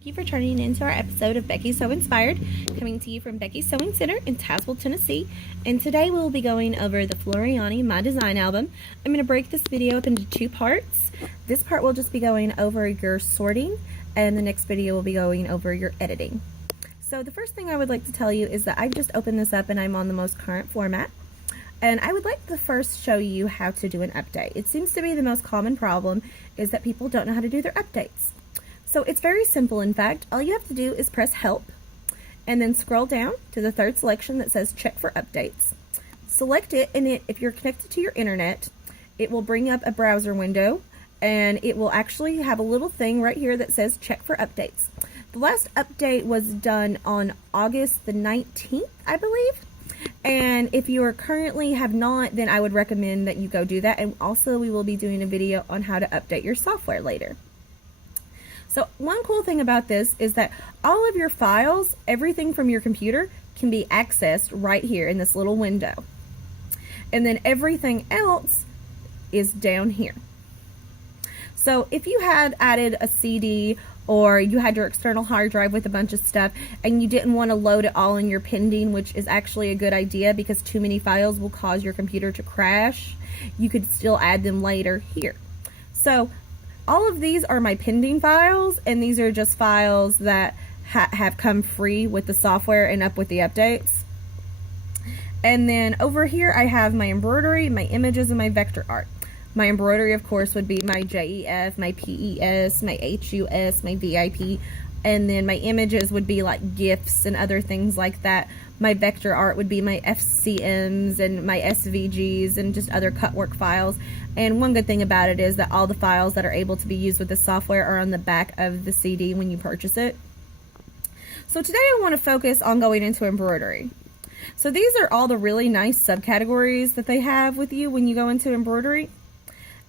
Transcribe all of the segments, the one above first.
Thank you for turning into our episode of Becky So Inspired, coming to you from Becky's Sewing Center in Tazewell, Tennessee. And today we will be going over the Floriani My Design album. I'm going to break this video up into two parts. This part will just be going over your sorting, and the next video will be going over your editing. So the first thing I would like to tell you is that I've just opened this up and I'm on the most current format. And I would like to first show you how to do an update. It seems to be the most common problem is that people don't know how to do their updates. So it's very simple. In fact, all you have to do is press help and then scroll down to the third selection that says check for updates. Select it, and if you're connected to your internet, it will bring up a browser window, and it will actually have a little thing right here that says check for updates. The last update was done on August the 19th, I believe. And if you are currently have not, then I would recommend that you go do that. And also we will be doing a video on how to update your software later. So one cool thing about this is that all of your files, everything from your computer, can be accessed right here in this little window. And then everything else is down here. So if you had added a CD or you had your external hard drive with a bunch of stuff and you didn't want to load it all in your pending, which is actually a good idea because too many files will cause your computer to crash, you could still add them later here. So all of these are my pending files, and these are just files that have come free with the software and up with the updates. And then over here I have my embroidery, my images, and my vector art. My embroidery, of course, would be my JEF, my PES, my HUS, my VIP, and then my images would be like GIFs and other things like that. My vector art would be my FCMs and my SVGs and just other cut work files. And one good thing about it is that all the files that are able to be used with the software are on the back of the CD when you purchase it. So today I want to focus on going into embroidery. So these are all the really nice subcategories that they have with you when you go into embroidery.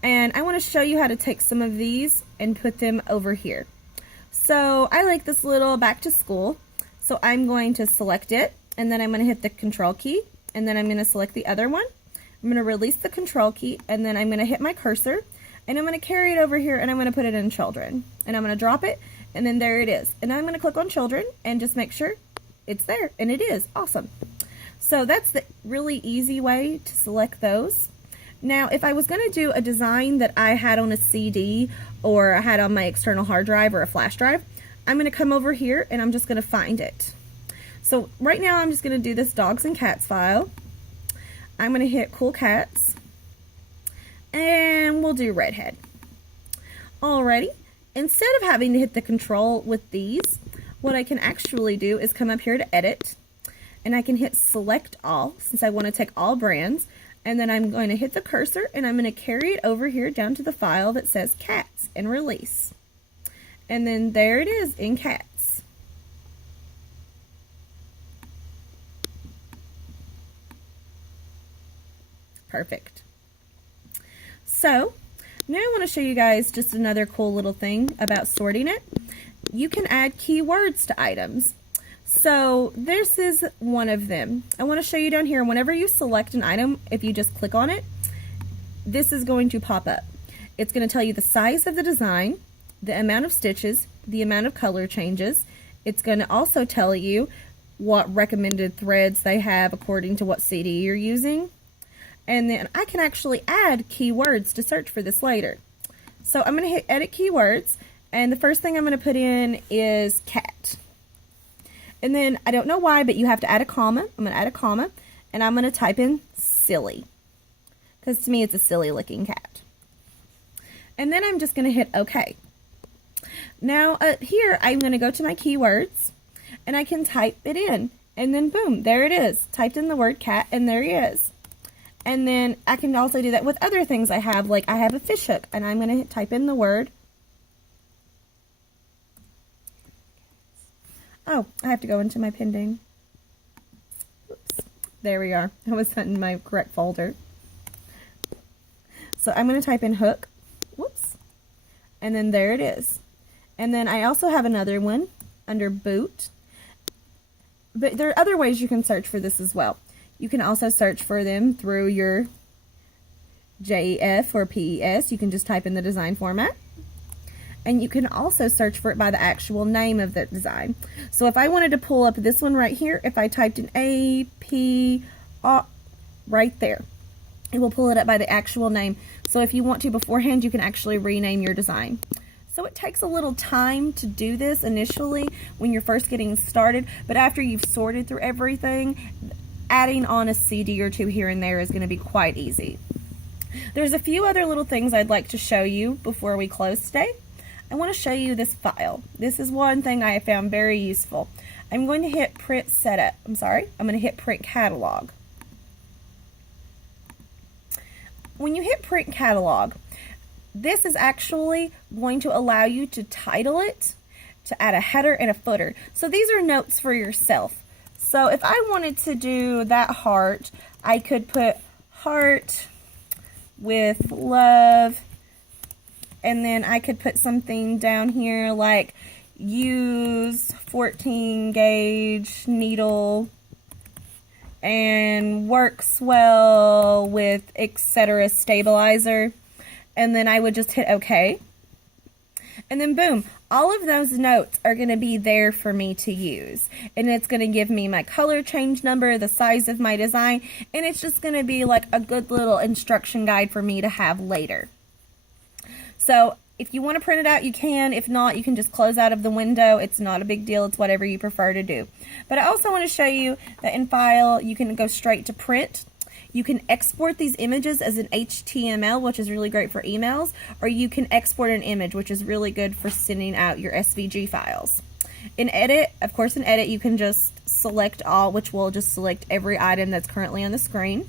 And I want to show you how to take some of these and put them over here. So I like this little back to school. So I'm going to select it, and then I'm going to hit the control key, and then I'm going to select the other one. I'm going to release the control key, and then I'm going to hit my cursor, and I'm going to carry it over here, and I'm going to put it in children. And I'm going to drop it, and then there it is. And I'm going to click on children and just make sure it's there, and it is. Awesome. So that's the really easy way to select those. Now, if I was going to do a design that I had on a CD or I had on my external hard drive or a flash drive, I'm going to come over here and I'm just going to find it. So right now I'm just going to do this dogs and cats file. I'm going to hit cool cats and we'll do redhead. Alrighty, instead of having to hit the control with these, what I can actually do is come up here to edit, and I can hit select all since I want to take all brands. And then I'm going to hit the cursor and I'm going to carry it over here down to the file that says cats and release. And then there it is in cats. Perfect. So now I want to show you guys just another cool little thing about sorting it. You can add keywords to items. So this is one of them. I want to show you down here, whenever you select an item, if you just click on it, this is going to pop up. It's going to tell you the size of the design, the amount of stitches, the amount of color changes. It's going to also tell you what recommended threads they have according to what CD you're using. And then I can actually add keywords to search for this later. So I'm going to hit edit keywords, and the first thing I'm going to put in is cat. And then, I don't know why, but you have to add a comma. I'm going to add a comma, and I'm going to type in silly, because to me it's a silly looking cat. And then I'm just going to hit OK. Now here I'm going to go to my keywords, and I can type it in, and then boom, there it is. Typed in the word cat, and there he is. And then I can also do that with other things I have, like I have a fish hook, and I'm going to type in the word. Oh, I have to go into my pending. Oops. There we are. I was in my correct folder. So I'm going to type in hook. Whoops. And then there it is. And then I also have another one under boot. But there are other ways you can search for this as well. You can also search for them through your JEF or PES. You can just type in the design format. and you can also search for it by the actual name of the design. So if I wanted to pull up this one right here, if I typed in AP right there, it will pull it up by the actual name. So if you want to beforehand, you can actually rename your design. So it takes a little time to do this initially when you're first getting started, but after you've sorted through everything, adding on a CD or two here and there is going to be quite easy. There's a few other little things I'd like to show you before we close today. I want to show you this file. This is one thing I have found very useful. I'm going to hit print setup. I'm going to hit print catalog. When you hit print catalog, this is actually going to allow you to title it, to add a header and a footer. So these are notes for yourself. So if I wanted to do that heart, I could put heart with love, and then I could put something down here like use 14 gauge needle and works well with etc. stabilizer, and then I would just hit OK, and then boom, all of those notes are going to be there for me to use, and it's going to give me my color change number, the size of my design, and it's just going to be like a good little instruction guide for me to have later. So if you want to print it out, you can. If not, you can just close out of the window. It's not a big deal. It's whatever you prefer to do. But I also want to show you that in File, you can go straight to Print. You can export these images as an HTML, which is really great for emails, or you can export an image, which is really good for sending out your SVG files. In Edit, of course, in Edit, you can just select all, which will just select every item that's currently on the screen.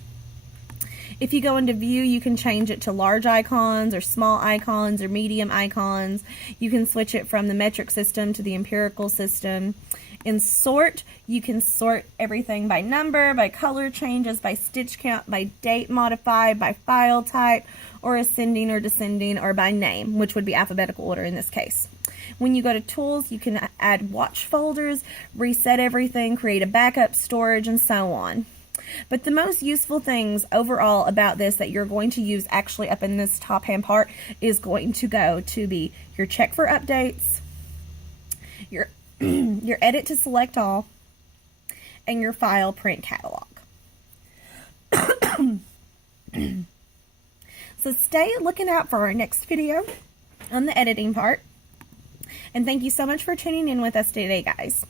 If you go into View, you can change it to large icons or small icons or medium icons. You can switch it from the metric system to the empirical system. In Sort, you can sort everything by number, by color changes, by stitch count, by date modified, by file type, or ascending or descending, or by name, which would be alphabetical order in this case. When you go to Tools, you can add watch folders, reset everything, create a backup storage, and so on. But the most useful things overall about this that you're going to use actually up in this top hand part is going to go to be your check for updates, your your edit to select all, and your file print catalog. So stay looking out for our next video on the editing part. And thank you so much for tuning in with us today, guys.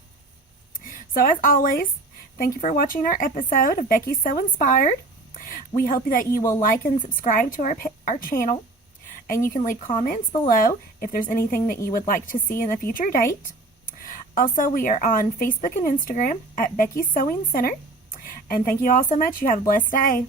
So as always, thank you for watching our episode of Beckie So Inspired. We hope that you will like and subscribe to our channel. And you can leave comments below if there's anything that you would like to see in the future date. Also, we are on Facebook and Instagram at Beckie Sewing Center. And thank you all so much. You have a blessed day.